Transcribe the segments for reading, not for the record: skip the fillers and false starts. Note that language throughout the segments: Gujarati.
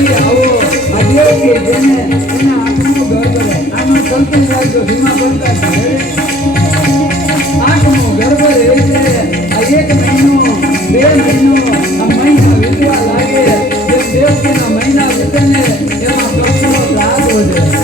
હરી આવો આ દેવ કે જેને એના આત્મનો ગર્વ રહે આનો કલ્પના રાખજો ભીમા પડતા છે આત્મનો ગર્વ રહે છે આ 1 મહિનો 2 મહિનો આ મહિના વીતવા લાગે જે દેવકીના મહિના વીતે ને એમાં કલ્પનો ત્રાસ વધે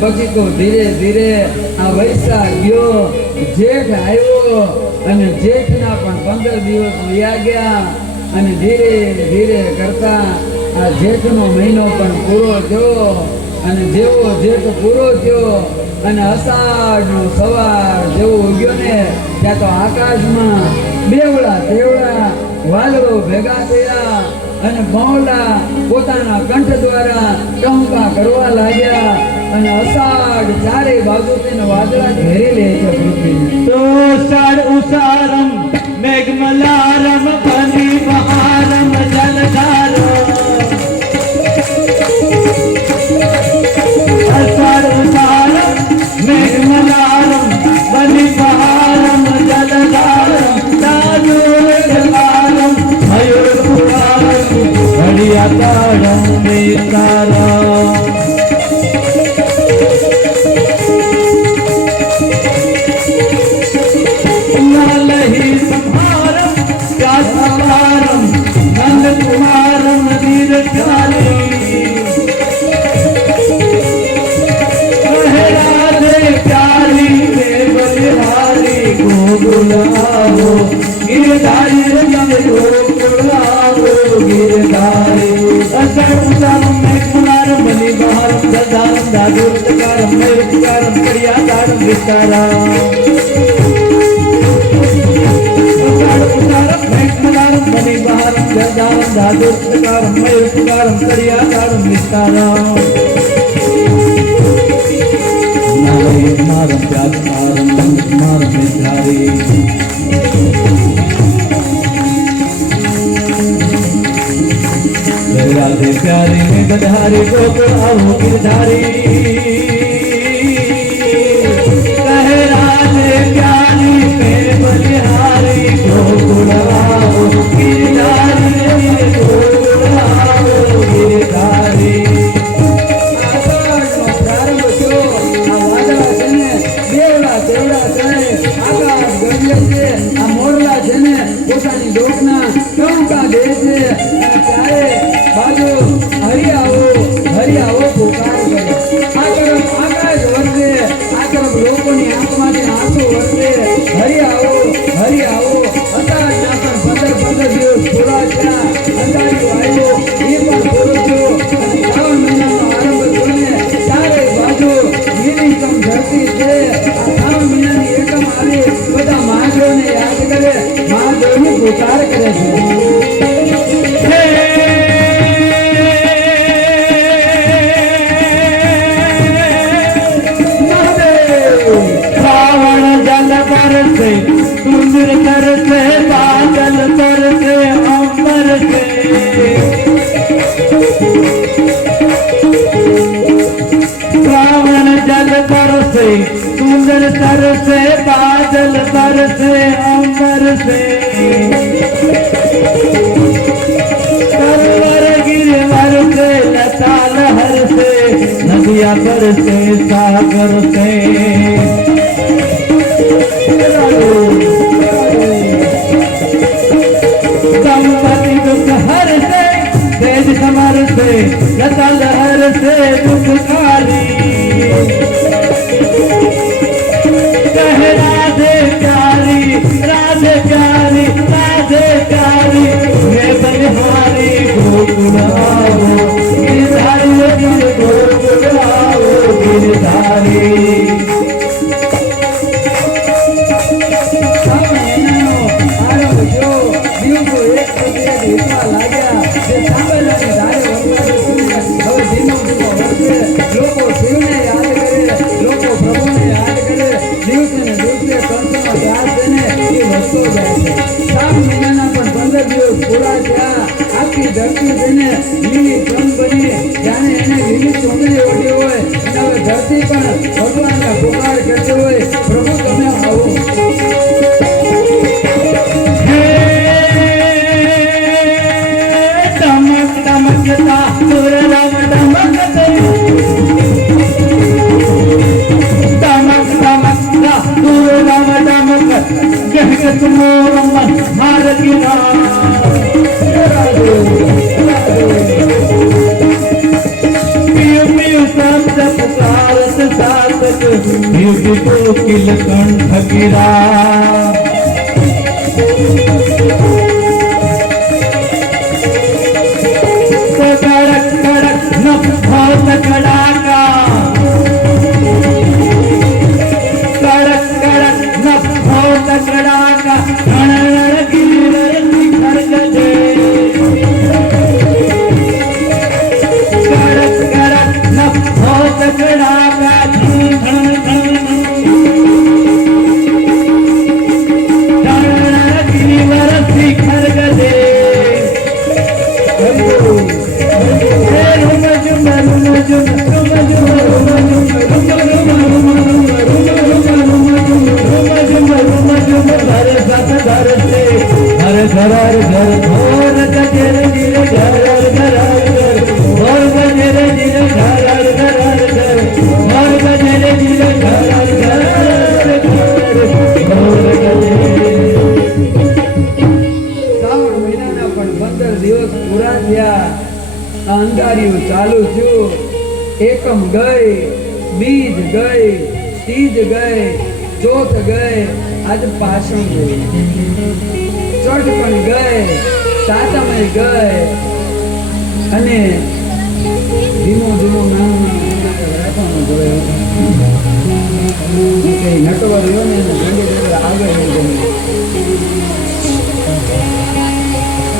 પછી તો ધીરે ધીરે આ વૈશાખ ગયો જેઠ આવ્યો અને જેઠના પણ 15 દિવસ વયા ગયા અને ધીરે ધીરે કરતા આ જેઠનો મહિનો પણ પૂરો થયો અને જેવો જેઠ પૂરો થયો અને અષાઢનો સવાર જેવો ઉગ્યો ને ત્યાં તો આકાશમાં બેવડા તેવડા વાદળો ભેગા થયા અને બહોળા પોતાના કંઠ દ્વારા ટહુકા કરવા લાગ્યા અને અષાઢ ચારે બાજુથી વાદળા ઘેરી લે છે પૃથ્વીને તો સાડ ઉસારમ મેઘમલારમ પની બહારમ જલધારો અષાઢ ઉસારમ મેઘમલારમ પની બહારમ જલધારમ દાદુ જલારમ મયુર પુરારમ ઘડિયા તારમ વિસ્તારમ प्यारे में गधारी गोकुल आओ गिरधारी कहे राधे प्यारी में बलिहारी गोकुल आओ गिरधारी ટહુકા દે છે અને ત્યારે બાજુ હરી આવો પુકાર કરે આ તરફ આકાશ વરસે આ તરફ લોકોની આંખમાંથી આંસુ વરસે હરી આવો અત્યારે પણ 15 દિવસ પૂરા થયા અંધારિયું આવ્યો એ પણ પૂરો થયો અને શ્રાવણ મહિનાનો આરંભ થયો ચારે બાજુ લીલીછમ ધરતી છે આ શ્રાવણ મહિનાની એકમ આવી બધા મહાદેવને યાદ કરે મહાદેવની પુકાર કરે છે सुंदर करते बादल करते अंबर से श्रावण जल बरसे सुंदर तरसे बादल बरसे अंबर से सरोवर गिरवर से लता लहर से नदिया बरसे सागर से संपत्ति दुख हर से तेज समर से लता लहर से दुख खाली कह राधे प्यारी राधे प्यारी राधे प्यारी मैं बलिहारी गोकुल आओ गिरधारी गोकुल आओ गिरधारी લોકો શિવને યાદ કરે લોકો પ્રભુને યાદ કરે દિવસે ને દિવસે કંસનો ત્રાસ થઈને એ વધતો જાય છે શ્રાવણ મહિનાના પણ 15 દિવસ પૂરા થયા આખી ધરતી થઈને લીલી ચમ બની જાણે એને લીલી ચોંદડી ઓઢી હોય અને હવે ધરતી પણ ભગવાનના પુકાર કરતી હોય પ્રભુ તમે આવો टमकता सुरराम टमकते टमकता सुरराम टमक कहत मोर मन मार गिरा पियु पियु शब्द पुकारत सातक युग कोकिल कंठ गिरा बहुत कड़ाका कड़क कड़क न बहुत कड़ाका रण रण गिर शिखर गजे कड़क कड़क न बहुत कड़ाका धन धन धन रण रण गिर शिखर गजे हर घर घर घोर गजर गिर घर घर घर घोर गजर गिर घर घर घर घोर गजर गिर घर घर घोर શ્રાવણ મહિનાના પણ 15 દિવસ પૂરા થયા અંધારિયું ચાલુ થયું એકમ ગઈ બીજ ગઈ તીજ ગઈ ચોથ ગઈ આજ પાછળ ગઈ ચઢ પણ ગઈ સાતમે ગઈ અને ધીમો ધીમો નાનો રાખવાનો જોયો નટવર રહ્યો ને આગળ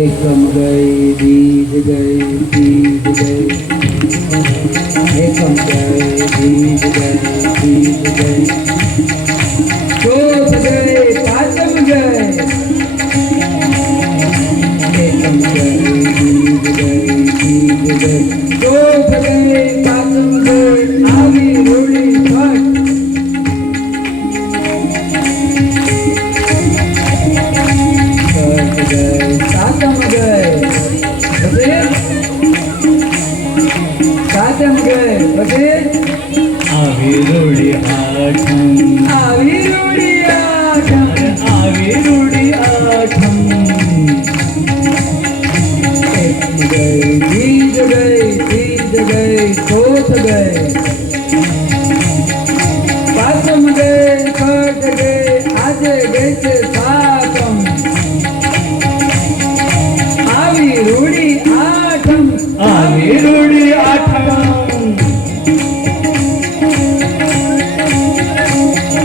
એકમ ગઈ બીજ ગઈ તીજ ગઈ એકમ ગઈ બીજ ગઈ તીજ ગઈ ચોથ ગઈ પાંચમ ગઈ એકમ ગઈ બીજ ગઈ તીજ ગઈ ચોથ ગઈ પાંચમ ગઈ આવી રોડી ફટ સાતમ ગઈ સાતમ ગઈ પછી આવી રૂડી આઠમ આવી રૂડી આઠમ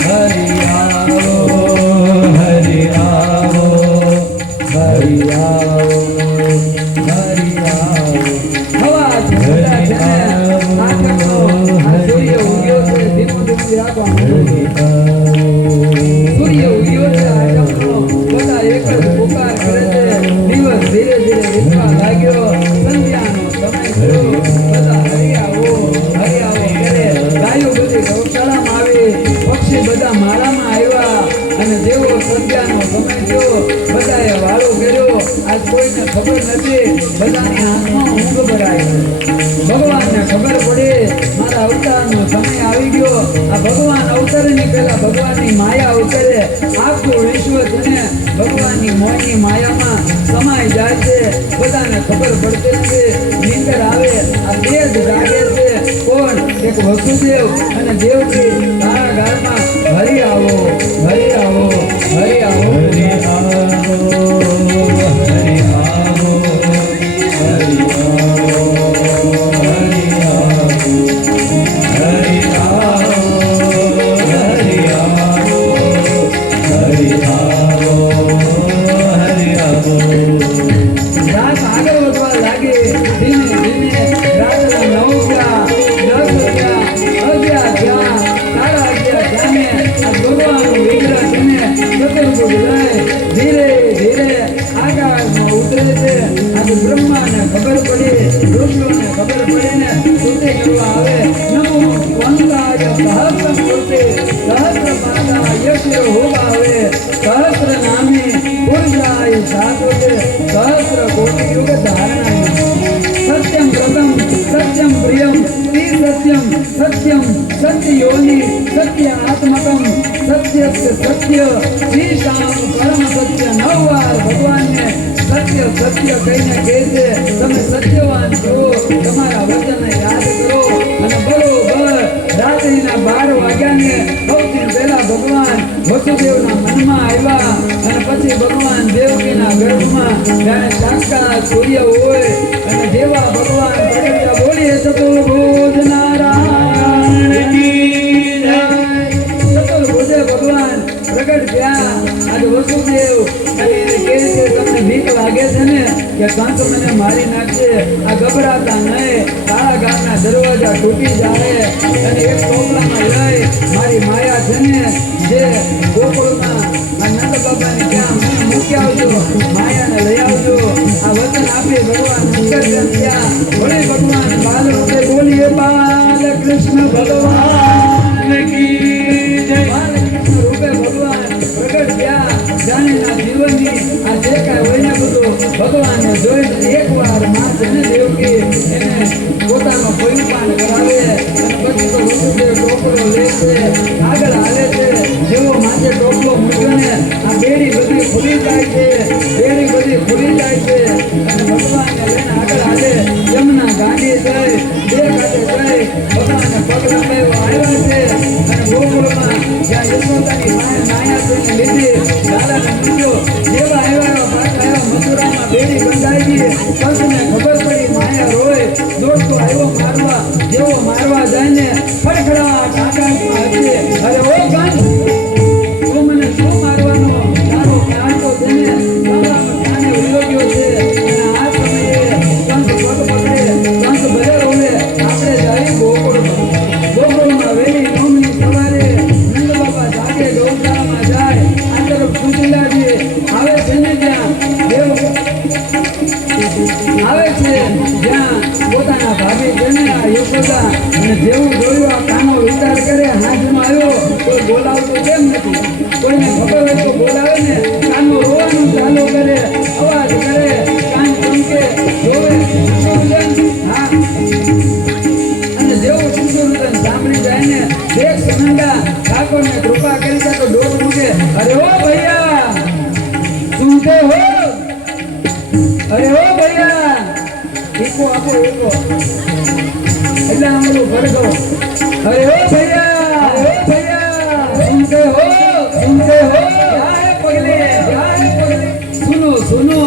હરિ આવો હરિ આવો હરિ આવો હરિ આવો હવા છે બધા છે ને આઠમનો આ સૂર્ય ઉગ્યો છે ધીમું ધીમું રાખવાનું સૂર્ય ઉગ્યો છે આઠમનો બધા એક જ પુકાર કરે છે દિવસ ધીરે ધીરે વીતવા લાગ્યો સંધ્યાનો સમય થયો બધા હરિ આવો કરે ગાયો બધી ગૌશાળામાં આવી પક્ષી બધા માળામાં આવ્યા અને જેવો સંધ્યાનો સમય થયો બધાએ વાળો કર્યો આજ કોઈને ખબર નથી બધાની આંખમાં ઊંઘ ભરાય છે ભગવાનને ખબર પડી મારા અવતારનો સમય આવી ગયો આ ભગવાન અવતરની પહેલા ભગવાનની માયા અવતરે આખું વિશ્વ છે ભગવાનની મોહની માયામાં સમાઈ જાય છે બધાને ખબર પડતી નથી નીંદર આવે આ બે જ જાગે છે કોણ એક વસુદેવ અને દેવકી તારા ગાળમાં હરિ આવો હરિ આવો હરિ આવો હરિ આવો હરિ આવો હરિ રાત આગળ વધવા લાગી ધીમે ધીમે રાતના 9 થયા 10 થયા 11 થયા 11:30 થયાને આ ભગવાનનું વિગ્રહ છે ને ચતુર્ભુજ લઈ ધીરે ધીરે આકાશમાં ઉતરે છે આજે બ્રહ્માને ખબર પડી ઋષિઓને ખબર પડીને સ્તુતિ કરવા આવે નમો વંદાય સહસ્ર મૂર્તિ સહસ્ર પાદા યશિર હોવાવે સહસ્ર નામી પુરુષાય સાધુતે સહસ્ર કોટિ યુગ ધારણાય સત્યમ વ્રતમ સત્યમ પ્રિયમ સત્યમ સત્યમ સત્ય યોનિ સત્ય આત્મકમ સત્ય સત્ય શ્રીશામ પરમ સત્ય 9 વાર ભગવાનને સત્ય સત્ય કહીને કહે છે તમે સત્યવાન છો તમારા વચનને યાદ કરો અને બરોબર રાત્રિના 12 વાગ્યાને સૌથી પહેલા ભગવાન વસુદેવના મનમાં આવ્યા અને પછી ભગવાન દેવકીના ગર્ભમાં જાણે સાક્ષાત સૂર્ય હોય અને દેવા ભગવાન પ્રગટ્યા બોલીએ ચતુર્ભુજ નારાયણ કી જય ચતુર્ભુજે ભગવાન પ્રગટ થયા આજે વસુદેવ અને એને કહે છે તમને બીક લાગે છે ને કે કંસ મને મારી નાખશે આ ગભરાતા નહીં તારા ગામના દરવાજા તૂટી જાય અને એક ટોપલામાં લઈ મારી માયા છે ને જે ગોકુળમાં આ નંદ બાબાને ત્યાં મને મૂકી આવજો માયાને લઈ આવજો આ વચન આપી ભગવાન શંકર ત્યાં વળી ભગવાન બાલરૂપે બોલીએ બાલકૃષ્ણ ભગવાન કી જય બાલકૃષ્ણ રૂપે ભગવાન પ્રગટ થયા જાણીના જીવનની આ જે કાંઈ હોય ને બધું ભગવાનને જોઈને એકવાર માં છે ને દેવકી એને પોતાનો પરિપાન કરાવે અને પછી તો વસુદેવ ટોપલો લે છે આગળ હાલે છે જેવો માથે ટોપલો મૂક્યો ને આ બેડી બધી ખુલી જાય છે બેડી બધી ખુલી જાય છે અને ભગવાનને લઈને આગળ હાલે યમુના ગાંધી જઈ બે કાંઠે જઈ ભગવાનને પગ લંબાવ્યો આવ્યા છે અને ગોકુળમાં જ્યાં યશોદાની માયા જોઈને લીધી દાદાને મૂક્યો જેવા આવ્યા પાછા આવ્યા મથુરામાં બેડી બંધાઈ ગઈ કંસને ખબર પડી માયા રોય દોડતો આવ્યો મારવા જેવો મારવા જાય ને ફડફડાટ આકાશમાં હશે અરે ઓ કંસ તું મને શું મારવાનો તારો પ્રાણ તો છે ને બાબામાં પ્રાણે ઉલ્લો ગયો છે અને આ સમયે કંસ પગ પકડે કંસ ભલે રોવે આપણે જઈ ગોકુળમાં વહેલી નોમની સવારે નંદ બાબા જાગે ગૌશાળામાં જાય આ તરફ સુશીલાજી આવે છે ને ત્યાં દેવ આવે છે જ્યાં પોતાના ભાભી છે ને આ યશોદા અને જેવું જોયું આ કાનો વિચાર કરે હાથમાં આવ્યો કોઈ બોલાવતું કેમ નથી કોઈને ખબર હોય તો બોલાવે ને કાનો રોવાનું ચાલુ કરે અવાજ કરે કાન ચમકે જોવે શિશુરુદન હા અને જેવું શિશુરુદન સાંભળી જાય ને દેખ સુનંદા ઠાકોરને કૃપા કરી દે તો ડોક મૂકે અરે ઓ ભૈયા સુનતે હો અરે ઓ ભૈયા ઈકો આપો ઈકો એટલે આમ બધું ભરગો અરે ઓ ભૈયા સુનતે હો યાર પગલે સુનો સુનો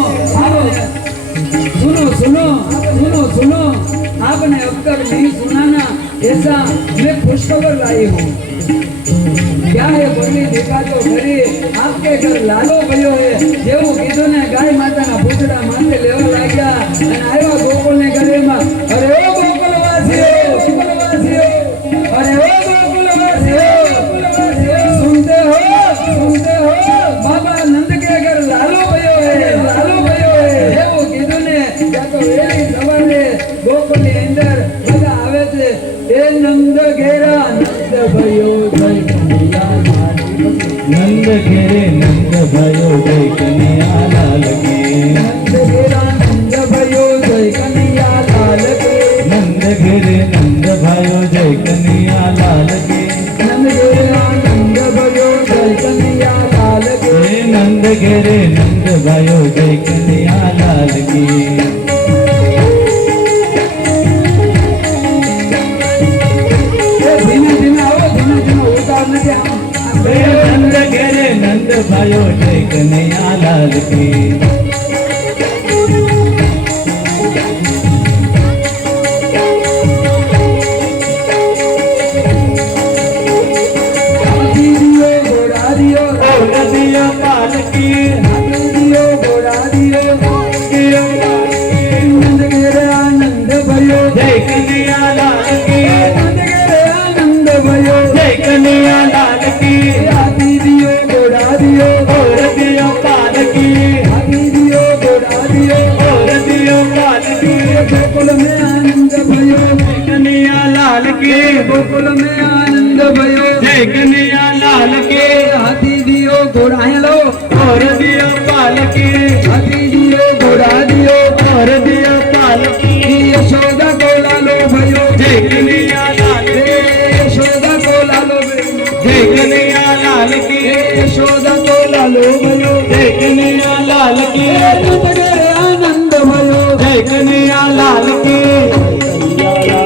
સુનો સુનો સુનો સુનો आपने अब तक नहीं सुना ना, ऐसा मैं खुशखबर लाई हूँ। क्या है बोली देखा तो खरी, आपके घर लालो भयो है। जेवू कीधुं ने गाय माताना पूछड़ा माथे लेवा लाग्या અને આવ્યા ગોકુળને ઘરેમાં। અરે ઓ ગોકુળવાસીઓ, ગોકુળવાસીઓ, અરે ઓ ગોકુળવાસીઓ, ગોકુળવાસીઓ, सुनते हो बाबा नंद के घर लालो भयो है, लालो भयो है। જેવું કીધું ને ત્યાં તો વેલી સવારે ગોકુળની અંદર બધા આવે છે। એ નંદ ઘેરા નંદ भयो જય કનૈયા લાલ કી। નંદ ઘેરે નંદ भयो જય કનૈયા લાલ કી। નંદ ઘેરા નંદ भयो જય કનૈયા લાલ કી। નંદ ઘેરે નંદ भयो જય કનૈયા લાલ કી। નંદ ઘેરા નંદ भयो જય કનૈયા લાલ કી। હે નંદ ઘેરે નંદ भयो જય કનૈયા લાલ કી। એ ધીમે ધીમે આવો, ધીમે ધીમે ઉતાર નથી આમ। હે નંદ ઘેરે નંદ भयो જય કનૈયા લાલ કી। હાથી દિયો ઘોડા દિયો, ઓ નદીઓ પાલકી હાથી દિયો ઘોડા દિયો, નદીઓ પાલકી નંદ ઘેરે આનંદ भयो, જય કનૈયા લાલ કી। નંદ ઘેરે આનંદ भयो। જય કનૈયા લાલ કી। હાથી દિયો ઘોડા દિયો, ઓ નદીઓ પાલકી હાથી દિયો ઘોડા દિયો, ઓ નદીઓ પાલકી ગોકુલ में आनंद भयो, જય કનૈયા લાલ કી। ગોકુલ में आनंद भयो। જય કનૈયા લાલ કી। હાથી દિયો ઘોડા અહીંયા લો, ઓ નદીઓ પાલકી હાથી દિયો ઘોડા દિયો, ઓ નદીઓ પાલકી યશોદા को लालो भयो, જય કનૈયા લાલ કી। यशोदा को लालो भयो, જય કનૈયા લાલ કી। यशोदा को लालो भयो। જય કનૈયા લાલ કી। નંદ ઘેરે આનંદ भयो, જય કનૈયા લાલ કી।